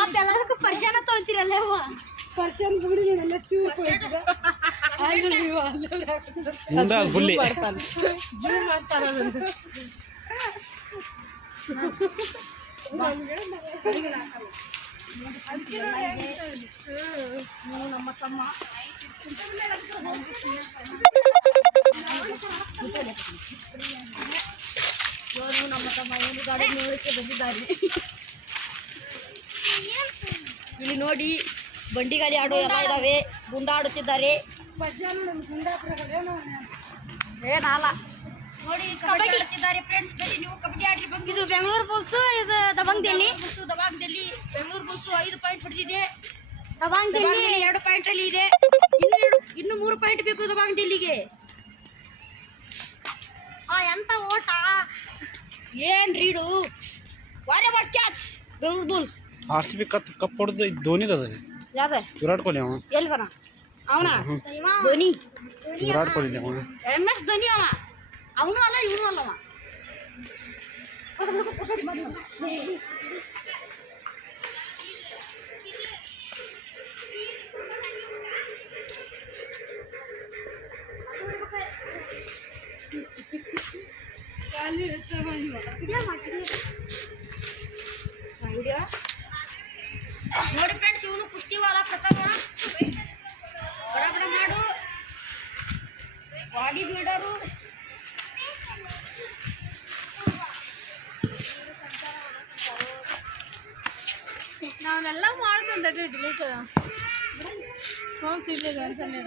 ಪಾಪ ಎಲ್ಲದಕ್ಕೂ ಪರ್ಶನ ತೊಳ್ತಿರಲ್ಲ ಅವ್ವ. ಪರ್ಷನ್ ಬುಡಿ ನೋಡಲ್ಲ ಶೂ ಮುಂದೆ ಅದು ಫುಲ್ಲಿ ನಮ್ಮ ತಮ್ಮ ನಮ್ಮ ತಮ್ಮ ಏನು ಗಾಡಿ ನೋಡಕ್ಕೆ ಬಂದಿದ್ದಾರೆ. ಇಲ್ಲಿ ನೋಡಿ ಬಂಡಿ ಗಾಡಿ ಆಡೋ ಎಲ್ಲ ಇದಾವೆ. ಗುಂಡಾಡುತ್ತಿದ್ದಾರೆ. ಏನಲ್ಲ ನೋಡಿ ಕಬಡ್ಡಿ ಆಡ್ತಿದ್ದಾರೆ ಫ್ರೆಂಡ್ಸ್ ಬನ್ನಿ ನೀವು ಕಬಡ್ಡಿ ಆಡ್ರಿ ಬಂದು. ಇದು ಬೆಂಗಳೂರು ಬುಲ್ಸ್ ಇದು ದಬಂಗ್ ಡೆಲ್ಲಿ ಬಸ್ಸು ದವಾಂಗದಲ್ಲಿ ಬೆಂಗಳೂರು ಬುಲ್ಸ್ ಐದು ಪಾಯಿಂಟ್ ಪಡೆದಿದೆ ದಬಂಗ್ ಡೆಲ್ಲಿ ದವಾಂಗದಲ್ಲಿ ಎರಡು ಪಾಯಿಂಟ್ ಅಲ್ಲಿ ಇದೆ. ಇನ್ನು ಎರಡು ಇನ್ನು ಮೂರು ಪಾಯಿಂಟ್ ಬೇಕು ದಬಾಂಗ್ದಲ್ಲಿಗೆ. ಡೆಲ್ಲಿಗೆ ಆ ಎಂತ ಓಟ? ಏನ್ reed ವಾರೆ what catch Bengaluru Bulls. R C B cup cup ಹೊಡೆದು ಧೋನಿದ ಅದು ಯಾವ್ದ ವಿರಾಟ್ ಕೊಹ್ಲಿ ಅವ ಎಲ್ಲಿ ಬರ ಅವನ ಹ್ಞೂ ಧೋನಿ ವಿರಾಟ್ ಕೊಹ್ಲಿ ಅವ ಎಂ ಎಸ್ ಧೋನಿ ಅವ ಅವನು ಅಲ್ಲ ಇವನು ಅಲ್ಲವ ನೋಡಿ ಬಾಡಿ ಬಿಲ್ಡರು ನಾವೆಲ್ಲ ಮಾಡ್ಕೊಂಡೆ ಡಿಲೀಟ್ ಫೋನ್ ಸಿಗ್ಲಿಲ್ಲ ಅನ್ಸಂಡಿರ